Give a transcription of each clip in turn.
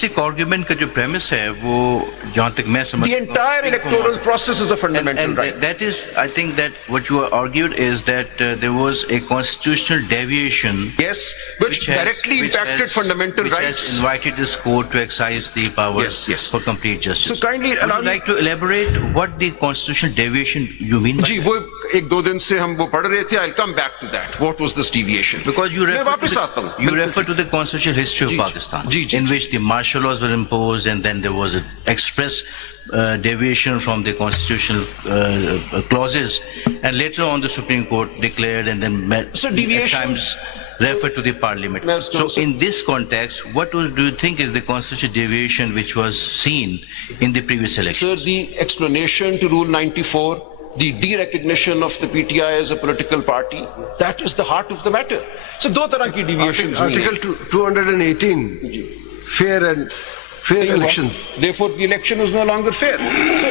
Basic argument का जो premise है वो जहाँ तक मैं समझ The entire electoral process is a fundamental right. That is, I think that what you argued is that there was a constitutional deviation. Yes, which directly impacted fundamental which rights. has invited this court to exercise the powers Yes. for complete justice. So kindly Would allow you me. like to elaborate what the constitutional deviation you mean by ji that? वो एक दो दिन से हम वो पढ़ रहे थे. I'll come back to that. What was this deviation? Because you मैं refer, वापस to आता हूँ. the, you refer to the constitutional history of ji, ji. Pakistan, ji, ji, in ji. which the martial laws were imposed, and then there was an express deviation from the constitutional clauses, and later on the Supreme Court declared and then So at deviations- times referred to the parliament. Let's go, So sir. in this context, what do you think is the constitutional deviation which was seen in the previous election? Sir, the explanation to Rule 94, the derecognition of the PTI as a political party, that is the heart of the matter. So दो तरह की deviations हुई हैं. Article 218, fair elections. Therefore, the election is no longer fair. So,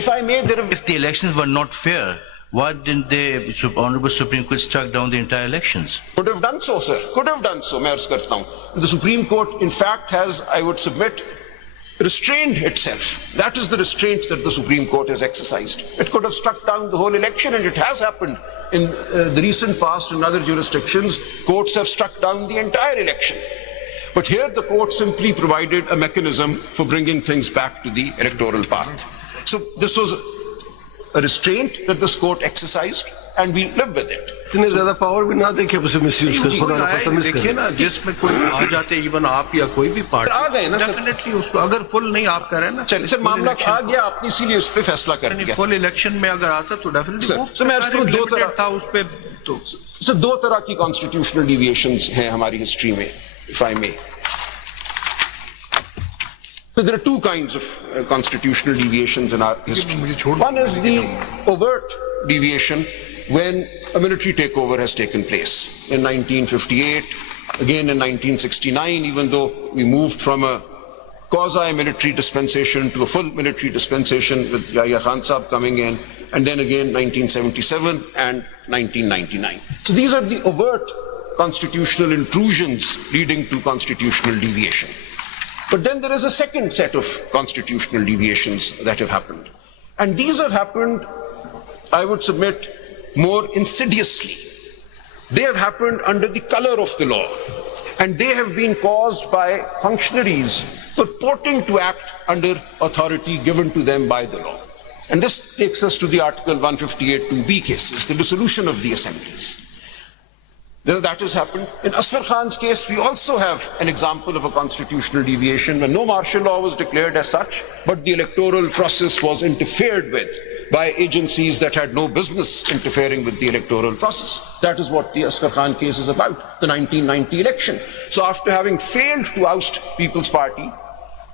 if I may, there have If the elections were not fair, why didn't the Honorable Supreme Court struck down the entire elections? could have done so, sir. Could have done so. मैं अर्ज करता हूँ. The Supreme Court, in fact, has, I would submit, restrained itself. That is the restraint that the Supreme Court has exercised. It could have struck down the whole election, and it has happened in the recent past in other jurisdictions. Courts have struck down the entire election. But here the court simply provided a mechanism for bringing things back to the electoral path. So this was a restraint that this court exercised, and we live with it. इतने ज्यादा power भी ना देखे उसे misuse कर खुदा ना खास्ता मिस देखिए कर ना, जिसमें कोई आ जाते, इवन आप या कोई भी पार्टी आ गए ना सर। डेफिनेटली उसको, अगर फुल नहीं आप कह रहे हैं ना, चलिए सर, मामला आ गया, आपने इसीलिए इस पे फैसला कर दिया. फुल इलेक्शन में अगर आता तो डेफिनेटली सर, सर, मैं इसको दो तरह- था उस पे तो So दो तरह की कॉन्स्टिट्यूशनल डिविएशंस हैं हमारी हिस्ट्री में, if I may. So there are two kinds of constitutional deviations in our history. One is the overt deviation when a military takeover has taken place. In 1958, again in 1969, even though we moved from a quasi-military dispensation to a full military dispensation with Yahya Khan Sahib coming in, and then again 1977 and 1999. So these are the overt constitutional intrusions leading to constitutional deviation. But then there is a second set of constitutional deviations that have happened. And these have happened, I would submit, more insidiously. They have happened under the color of the law. And they have been caused by functionaries purporting to act under authority given to them by the law. And this takes us to the Article 158(2)(b) cases, the dissolution of the assemblies. That has happened. In Asghar Khan's case, we also have an example of a constitutional deviation when no martial law was declared as such, but the electoral process was interfered with by agencies that had no business interfering with the electoral process. That is what the Asghar Khan case is about, the 1990 election. So after having failed to oust People's Party,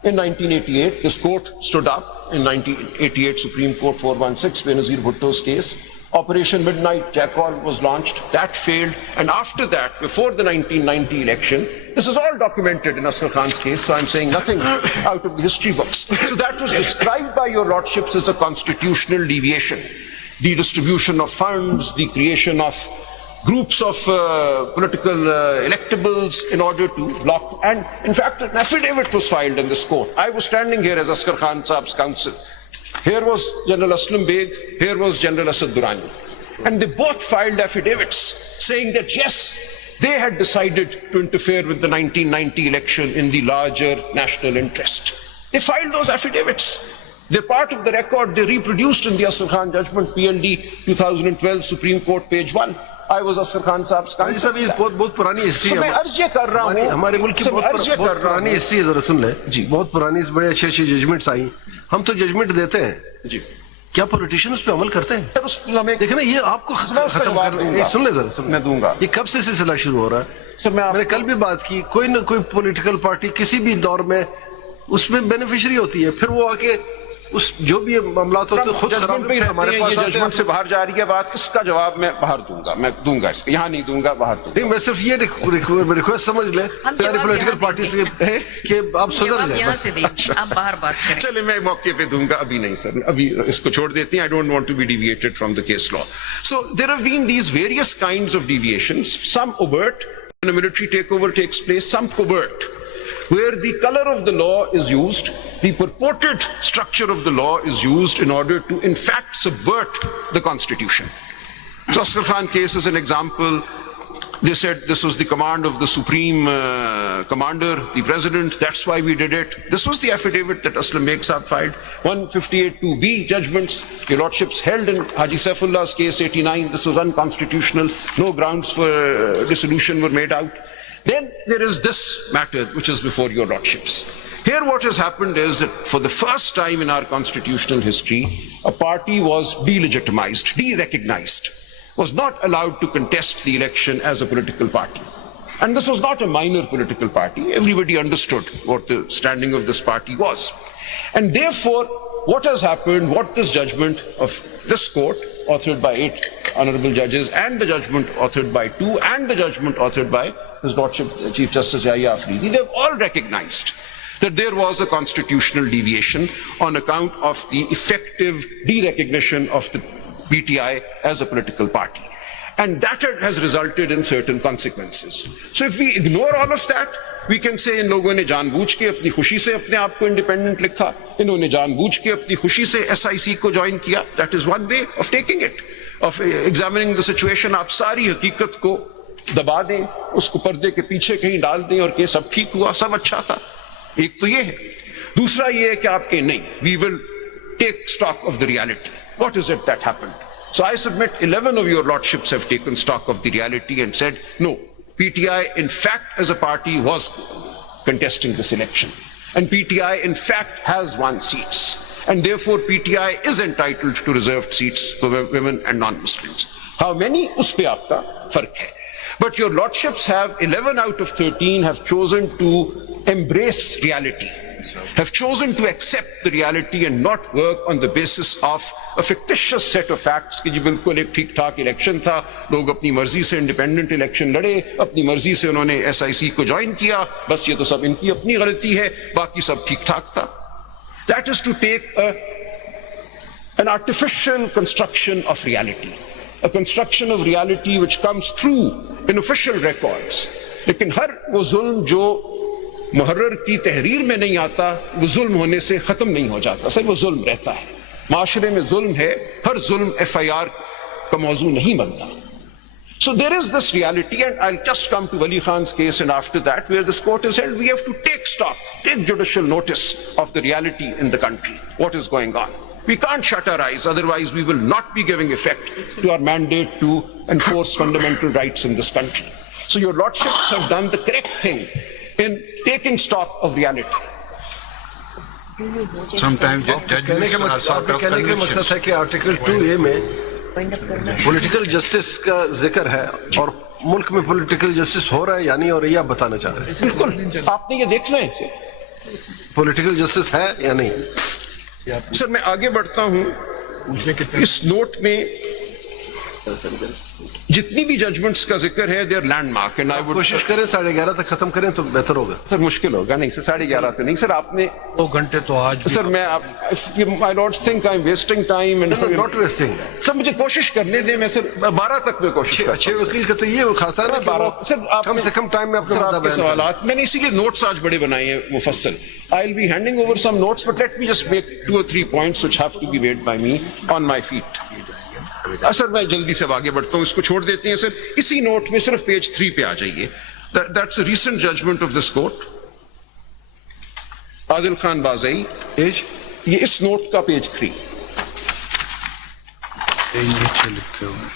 in 1988, this court stood up in 1988 Supreme Court 416, Benazir Bhutto's case. Operation Midnight Jackal was launched. That failed. And after that, before the 1990 election, this is all documented in Asghar Khan's case, so I'm saying nothing out of the history books. So that was described by your lordships as a constitutional deviation. The distribution of funds, the creation of groups of political electables in order to block. And in fact, an affidavit was filed in this court. I was standing here as Asghar Khan Saab's counsel. Here was General Aslam Beg, here was General Asad Durrani. And they both filed affidavits saying that yes, they had decided to interfere with the 1990 election in the larger national interest. They filed those affidavits. They're part of the record. They reproduced in the Asghar Khan judgment, PLD 2012, Supreme Court, page 1. I was Asghar Khan Saab's ये counsel. सब ये बहुत पुरानी history So मैं है. अर्ज ये कर रहा हूँ, हमारे मुल्क की so मैं अर्ज ये बहुत कर रहा पुरानी हूँ। हिस्ट्री है, जरा सुन ले जी. बहुत पुरानी बड़े अच्छी जजमेंट्स आई. हम तो जजमेंट देते हैं जी। क्या पॉलिटिशियन उस पे अमल करते हैं? सर, उस हमें देखे ना, ये आपको मैं उसका खत्म जवाब कर दूंगा। सुन ले जरा, सुन ले. मैं दूंगा। ये कब से सिलसिला शुरू हो रहा है? सर, मैंने कल भी बात की, कोई ना कोई पॉलिटिकल पार्टी किसी भी दौर में उसमें बेनिफिशियरी होती है, फिर वो आके उस जो भी मामला होते हैं खुद खराब में हमारे ये पास आते जजमेंट से हैं. बाहर जा रही है बात, इसका जवाब मैं बाहर दूंगा, मैं दूंगा इसका, यहाँ नहीं दूंगा, बाहर दूंगा। नहीं, मैं सिर्फ ये रिक्वेस्ट समझ ले सारी पॉलिटिकल पार्टी से कि आप सुधर जवाब जाए यहाँ बस. से दीजिए, आप बाहर बात करें। चलिए मैं मौके पे दूंगा, अभी नहीं सर, अभी इसको छोड़ देते हैं. I don't want to be deviated from the case law. So there have been these various kinds of deviations, some overt when a military takeover takes place, some covert. where the color of the law is used, the purported structure of the law is used in order to in fact subvert the constitution. So Asghar Khan case is an example. They said this was the command of the supreme commander, the president, that's why we did it. This was the affidavit that Aslam Beg Sahab filed. 158(2)B judgments, your lordships held in Haji Saifullah's case 89, this was unconstitutional, no grounds for dissolution were made out. Then there is this matter which is before your lordships. Here what has happened is that for the first time in our constitutional history, a party was delegitimized, de-recognized, was not allowed to contest the election as a political party. And this was not a minor political party. Everybody understood what the standing of this party was. And therefore, what has happened, what this judgment of this court, authored by 8 honorable judges, and the judgment authored by 2, and the judgment authored by His Lordship Chief Justice Yahya Afridi, they've all recognized that there was a constitutional deviation on account of the effective de-recognition of the PTI as a political party. And that has resulted in certain consequences. So if we ignore all of that, we can say इन लोगों ने जानबूझ के अपनी खुशी से अपने आप को इंडिपेंडेंट लिखा, इन्होंने जानबूझ के अपनी खुशी से SIC को ज्वाइन किया. That is one way of taking it, of examining the situation. आप सारी हकीकत को दबा दें, उसको पर्दे के पीछे कहीं डाल दें और के सब ठीक हुआ, सब अच्छा था. एक तो ये है. दूसरा ये है कि आपके नहीं, we will take stock of the reality. What is it that happened? So I submit 11 of your lordships have taken stock of the reality and said, no, PTI in fact as a party was contesting this election. And PTI in fact has won seats. And therefore PTI is entitled to reserved seats for women and non-Muslims. How many? Us pe aapka fark hai. But your lordships have 11 out of 13 have chosen to embrace reality, have chosen to accept the reality and not work on the basis of a fictitious set of facts कि जी बिल्कुल एक ठीक ठाक election था, लोग अपनी मर्जी से इंडिपेंडेंट इलेक्शन लड़े, अपनी मर्जी से उन्होंने SIC को ज्वाइन किया, बस ये तो सब इनकी अपनी गलती है, बाकी सब ठीक ठाक था. That is to take an artificial construction of reality, a construction of reality which comes through in official records. लेकिन हर वो जुल्म जो मुहर्रर की तहरीर में नहीं आता, वो जुल्म होने से खत्म नहीं हो जाता, सर वो जुल्म रहता है. माशरे में जुल्म है, हर जुल्म FIR का मौजू नहीं बनता. So there is this reality, and I'll just come to Wali Khan's case, and after that, where this court is held, we have to take stock, take judicial notice of the reality in the country, what is going on. We can't shut our eyes, otherwise we will not be giving effect to our mandate to enforce fundamental rights in this country. So your lordships have done the correct thing in taking stock of reality. Sometimes judgments are sort of कहने का मकसद है कि article 2A में political justice का जिक्र है और मुल्क में पॉलिटिकल जस्टिस हो रहा है या नहीं हो रही है, आप बताना चाह रहे हैं. बिल्कुल, आपने ये देखना है इसे. पॉलिटिकल जस्टिस है या नहीं? सर मैं आगे बढ़ता हूं. इस नोट में जितनी भी जजमेंट्स का जिक्र है, their landmark, and I would कोशिश करें 11:30 तक खत्म करें तो बेहतर होगा. सर मुश्किल होगा. नहीं सर, 11:30 तो नहीं सर. आपने 2 घंटे तो आज भी सर मैं my Lord's think I am wasting time and not wasting. Sir मुझे कोशिश करने दें. मैं सर 12 तक में कोशिश करता अच्छे वकील का तो ये खासा है ना, 12 सर आप कम से कम टाइम में अपने आपके सवालात. मैंने इसीलिए नोट्स आज बड़े बनाए हैं मुफस्सल. I'll be handing over some notes, but let me just make 2 or 3 points which have to be made by me on my feet. Sir मैं जल्दी से आगे बढ़ता हूँ, इसको छोड़ देते हैं सर. इसी नोट में सिर्फ पेज 3 पे आ जाइए. That's a recent judgment of this court. Adil Khan Bazai, page ये इस नोट का पेज 3. नीचे लिखे हुए